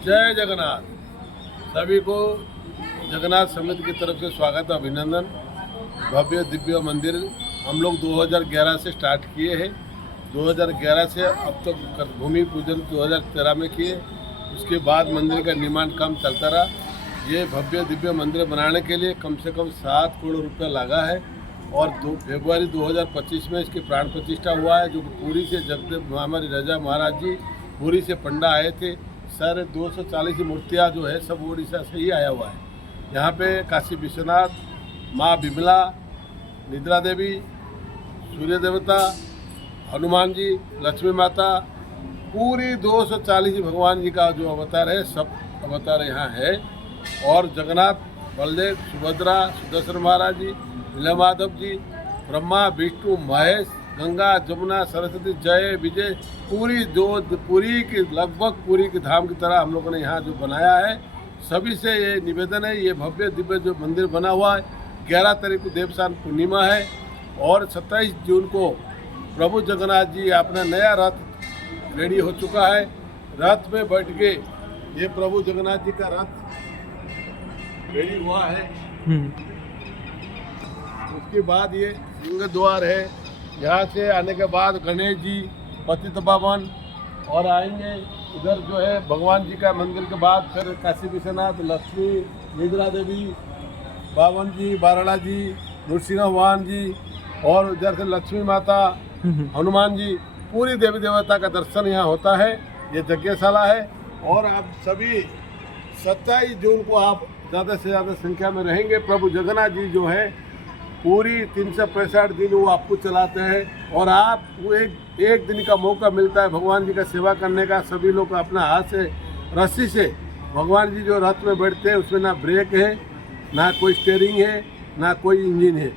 जय जगन्नाथ। सभी को जगन्नाथ समिति की तरफ से स्वागत अभिनंदन। भव्य दिव्य मंदिर हम लोग 2011 से स्टार्ट किए हैं। 2011 से अब तक भूमि पूजन 2013 में किए। उसके बाद मंदिर का निर्माण काम चलता रहा। ये भव्य दिव्य मंदिर बनाने के लिए कम से कम 7 करोड़ रुपया लगा है और फरवरी 2025 में इसकी प्राण प्रतिष्ठा हुआ है, जो पूरी से जगदेव हमारे राजा महाराज जी पूरी से पंडा आए थे। सारे 240 मूर्तियाँ जो है सब उड़ीसा से ही आया हुआ है। यहाँ पे काशी विश्वनाथ, माँ बिमला, निद्रा देवी, सूर्य देवता, हनुमान जी, लक्ष्मी माता, पूरी 240 भगवान जी का जो अवतार है सब अवतार यहाँ है। और जगन्नाथ, बलदेव, सुभद्रा, सुदर्शन महाराज जी, नीलमाधव जी, ब्रह्मा, विष्णु, महेश, गंगा, जमुना, सरस्वती, जय विजय, पूरी की लगभग पूरी की धाम की तरह हम लोगों ने यहाँ जो बनाया है। सभी से ये निवेदन है, ये भव्य दिव्य जो मंदिर बना हुआ है, 11 तारीख को देवसान पूर्णिमा है और 27 जून को प्रभु जगन्नाथ जी अपना नया रथ रेडी हो चुका है। रथ में बैठ के ये प्रभु जगन्नाथ जी का रथ रेडी हुआ है। उसके बाद ये सिंह द्वार है। यहाँ से आने के बाद गणेश जी, पतित पावन और आएंगे। इधर जो है भगवान जी का मंदिर के बाद फिर काशी विश्वनाथ, लक्ष्मी, निद्रा देवी, बावन जी, बारड़ा जी, नृसिंह भगवान जी और इधर से लक्ष्मी माता, हनुमान जी, पूरी देवी देवता का दर्शन यहाँ होता है। ये यज्ञशाला है और आप सभी 27 जून को आप ज़्यादा से ज़्यादा संख्या में रहेंगे। प्रभु जगन्नाथ जी जो है पूरी 365 दिन वो आपको चलाते हैं और आप वो एक दिन का मौका मिलता है भगवान जी का सेवा करने का। सभी लोग अपना हाथ से रस्सी से भगवान जी जो रथ में बैठते हैं उसमें ना ब्रेक है, ना कोई स्टीयरिंग है, ना कोई इंजन है।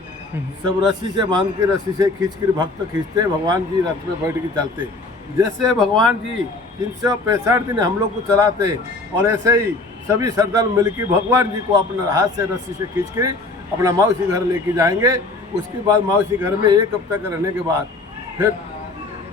सब रस्सी से बांध के रस्सी से खींच कर भक्त खींचते, भगवान जी रथ में बैठ के चलते। जैसे भगवान जी 365 दिन हम लोग को चलाते हैं और ऐसे ही सभी श्रद्धालु मिलकर भगवान जी को अपने हाथ से रस्सी से खींच के अपना मौसी घर लेके जाएंगे। उसके बाद मौसी घर में 1 हफ्ता का रहने के बाद फिर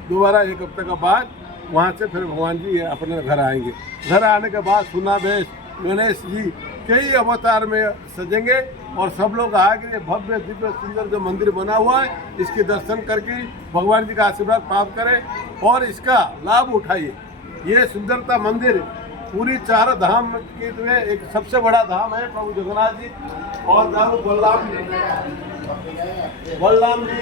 दोबारा 1 हफ्ते के बाद वहाँ से फिर भगवान जी अपने घर आएंगे। घर आने के बाद सुनावेश गणेश जी कई अवतार में सजेंगे और सब लोग आगे भव्य दिव्य सुंदर जो मंदिर बना हुआ है इसके दर्शन करके भगवान जी का आशीर्वाद प्राप्त करें और इसका लाभ उठाइए। ये सुंदरता मंदिर पूरी 4 धाम के में एक सबसे बड़ा धाम है प्रभु जगन्नाथ जी और बलराम जी,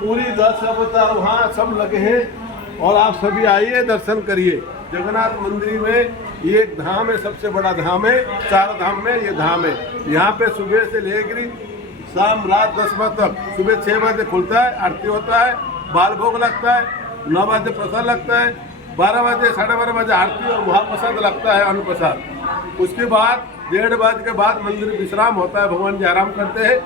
पूरी 10 अवतार वहाँ सब लगे हैं और आप सभी आइए दर्शन करिए। जगन्नाथ मंदिर में ये एक धाम है, सबसे बड़ा धाम है। 4 धाम में ये धाम है। यहाँ पे सुबह से लेकर शाम रात 10 बजे तक, सुबह 6 बजे खुलता है, आरती होता है, बाल भोग लगता है, 9 बजे प्रसाद लगता है, 12 बजे 12:30 बजे आरती और महाप्रसाद लगता है, अन्न प्रसाद। उसके बाद 1:30 बजे के बाद मंदिर विश्राम होता है, भगवान जी आराम करते हैं।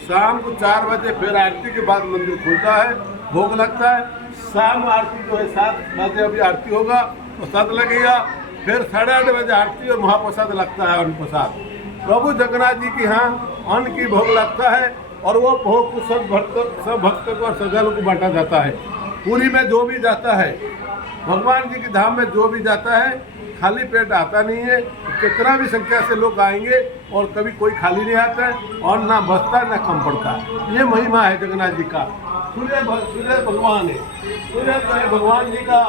शाम को 4 बजे फिर आरती के बाद मंदिर खुलता है, भोग लगता है। शाम आरती जो है 7 बजे अभी आरती होगा, प्रसाद लगेगा, फिर 8:30 बजे आरती और महाप्रसाद लगता है, अन्न प्रसाद। प्रभु जगन्नाथ जी के यहाँ अन्न की भोग लगता है और वो भोग को सब भक्तों को और श्रद्धालुओं को बांटा जाता है। पूरी में जो भी जाता है, भगवान जी के धाम में जो भी जाता है, खाली पेट आता नहीं है। कितना भी संख्या से लोग आएंगे और कभी कोई खाली नहीं आता है और ना बचता है ना कम पड़ता है। ये महिमा है जगन्नाथ जी का। सूर्य भगवान है, सूर्य भगवान जी का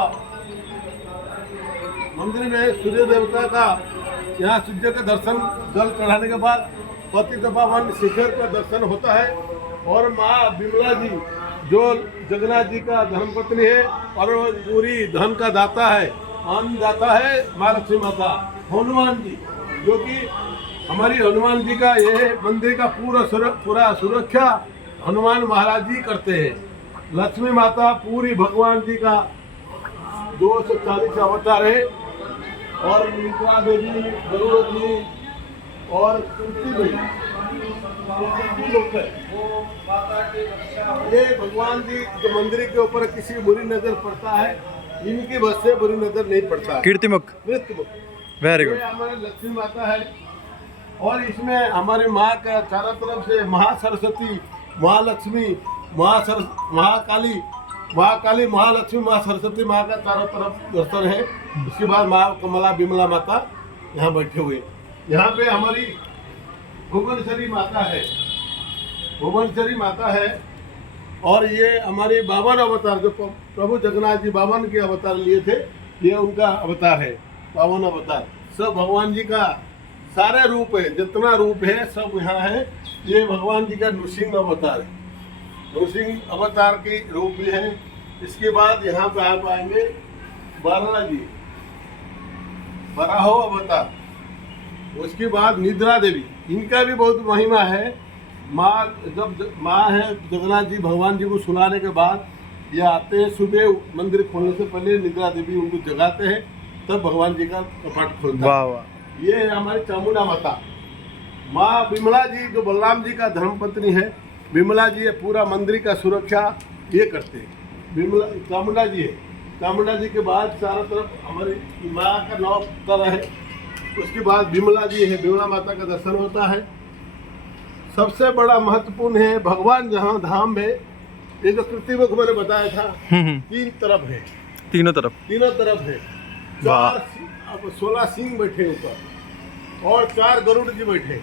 मंदिर में सूर्य देवता का यहाँ सूर्य का दर्शन जल चढ़ाने के बाद पतित पावन शिखर का दर्शन होता है और माँ बिमला जी जो जगन्नाथ जी का धर्मपत्नी है और पूरी धन का दाता है, अन्न दाता है, माँ लक्ष्मी माता, हनुमान जी जो कि हमारी हनुमान जी का ये मंदिर का पूरा सुरक्षा हनुमान महाराज जी करते हैं। लक्ष्मी माता पूरी भगवान जी का 240 अवतार है और निद्रा देवी, गरुड़ जी और तुलसी ये भगवान जी जो मंदिर के ऊपर किसी बुरी नजर पड़ता है, इनकी बस से बुरी नजर नहीं पड़ता। कीर्तिमुख, वेरी गुड। हमारी लक्ष्मी माता है और इसमें हमारी माँ का चारों तरफ से महासरस्वती, महालक्ष्मी, महाकाली, महालक्ष्मी, माँ सरस्वती माँ का चारों तरफ दर्शन है। उसके बाद माँ कमला, बिमला माता यहाँ बैठे हुए। यहाँ पे हमारी भुवनेश्वरी माता है, भुवनेश्वरी माता है। और ये हमारे 52 अवतार जो प्रभु जगन्नाथ जी 52 के अवतार लिए थे, ये उनका अवतार है। 52 अवतार सब भगवान जी का सारे रूप है, जितना रूप है सब यहाँ है। ये भगवान जी का नृसिंह अवतार है, नृसिंह अवतार के रूप भी है। इसके बाद यहाँ पे आप आएंगे बालाजी बराहो अवतार। उसके बाद निद्रा देवी, इनका भी बहुत महिमा है। माँ जब माँ है जगन्नाथ जी भगवान जी को सुलाने के बाद ये आते हैं, सुबह मंदिर खोलने से पहले निद्रा देवी उनको जगाते हैं, तब भगवान जी का कपाट खोलता है। वाह वाह। ये है हमारी चामुंडा माता। माँ विमला जी जो बलराम जी का धर्मपत्नी है, विमला जी ये पूरा मंदिर का सुरक्षा ये करते हैं। विमला चामुंडा जी है। चामुंडा जी के बाद चारों तरफ हमारी माँ का 9 तरह है। उसके बाद विमला जी है, विमला माता का दर्शन होता है। सबसे बड़ा महत्वपूर्ण है भगवान जहाँ धाम में, ये जो कृतिमुख मैंने बताया था, 3 तरफ है, तीनों तरफ है। 16 सिंह बैठे ऊपर और 4 गरुड़ जी बैठे।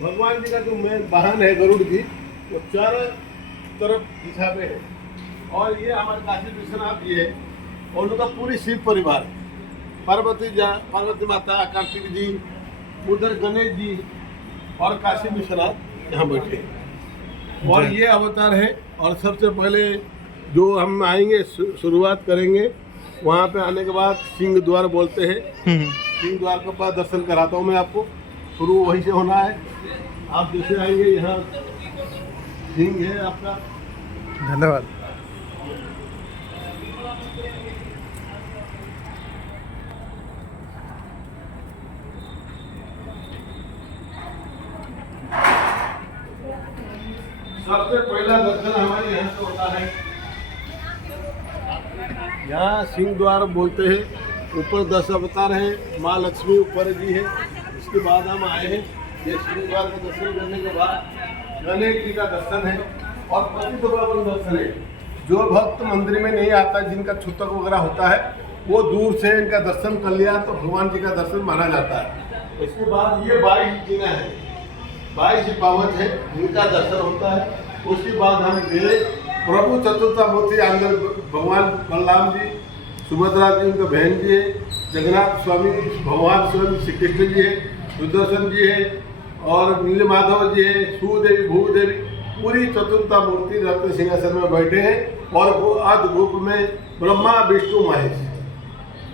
भगवान जी का जो मेन वाहन है गरुड़ जी, वो 4 तरफ दिशा में है। और ये हमारे काशी विश्वनाथ जी है और उनका पूरी शिव परिवार है। पार्वती माता, कार्तिक जी, उधर गणेश जी और काशी विश्वनाथ यहाँ बैठे। और ये अवतार है। और सबसे पहले जो हम आएंगे शुरुआत करेंगे, वहाँ पे आने के बाद सिंह द्वार बोलते हैं। सिंह द्वार के पास दर्शन कराता हूँ मैं आपको, शुरू वहीं से होना है। आप जैसे आएंगे यहाँ सिंह है आपका। धन्यवाद। सबसे पहला दर्शन हमारे यहाँ से होता है। यहाँ सिंह द्वार बोलते हैं। ऊपर 10 अवतार है, माँ लक्ष्मी ऊपर जी है। इसके बाद हम आए हैं, ये सिंह द्वार का दर्शन करने के बाद गणेश जी का दर्शन है और पतितपावन दर्शन है। जो भक्त मंदिर में नहीं आता, जिनका छूतक वगैरह होता है, वो दूर से इनका दर्शन कर लिया तो भगवान जी का दर्शन माना जाता है। इसके बाद ये 22 जीना है, 22 पावन है, इनका दर्शन होता है। उसके बाद हम गए प्रभु चतुर्था मूर्ति अंदर, भगवान बलराम जी, सुभद्रा जी उनका बहन जी है, जगन्नाथ स्वामी भगवान स्वयं श्री कृष्ण जी है, सुदर्शन जी है और नील माधव जी है, सुदेवी भूदेवी, पूरी चतुर्था मूर्ति रत्न सिंहासन में बैठे हैं। और वो आदि रूप में ब्रह्मा विष्णु महेश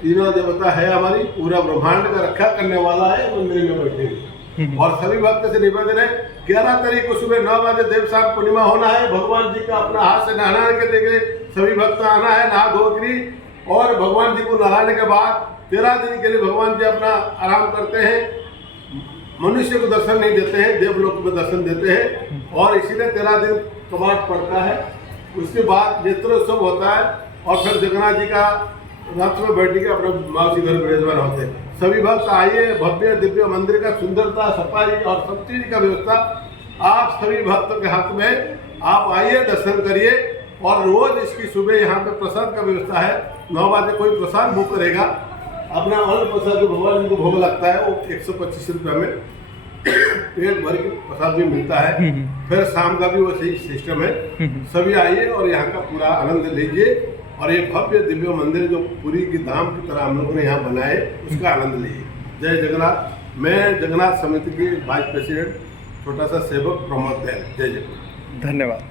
तीनों देवता है। हमारी पूरा ब्रह्मांड का रक्षा करने वाला है, मंदिर में बैठे हैं। और सभी भक्त से निवेदन है, 11 तारीख को सुबह 9 बजे देव शाम पूर्णिमा होना है। भगवान जी का अपना हाथ से नहला के देखे सभी भक्त आना है, नहा धो कर। और भगवान जी को नहलाने के बाद 13 दिन के लिए भगवान जी अपना आराम करते हैं। मनुष्य को दर्शन नहीं देते हैं, देवलोक में दर्शन देते हैं। और इसीलिए 13 दिन कपाट पड़ता है। उसके बाद नेत्रोत्सव होता है और फिर जगन्नाथ जी का रथ में बैठ के अपने मौसी घर विराजमान होते हैं। सभी भक्त आइए, भव्य दिव्य मंदिर का सुंदरता, सफाई और सब चीज का व्यवस्था आप सभी भक्तों के हाथ में। आप आइए, दर्शन करिए। और रोज इसकी सुबह यहाँ पे प्रसाद का व्यवस्था है। 9 बजे कोई प्रसाद बुक करेगा, अपना अन्न प्रसाद जो भगवान जी को भोग लगता है वो 125 रुपये में पेट भर के प्रसाद भी मिलता है। फिर शाम का भी वो सही सिस्टम है। सभी आइए और यहाँ का पूरा आनंद लीजिए। और ये भव्य दिव्य मंदिर जो पूरी की धाम की तरह हम लोगों ने यहाँ बनाए, उसका आनंद लीजिए। जय जगन्नाथ। मैं जगन्नाथ समिति के वाइस प्रेसिडेंट, छोटा सा सेवक प्रमोद दयाल। जय जगन्नाथ। धन्यवाद।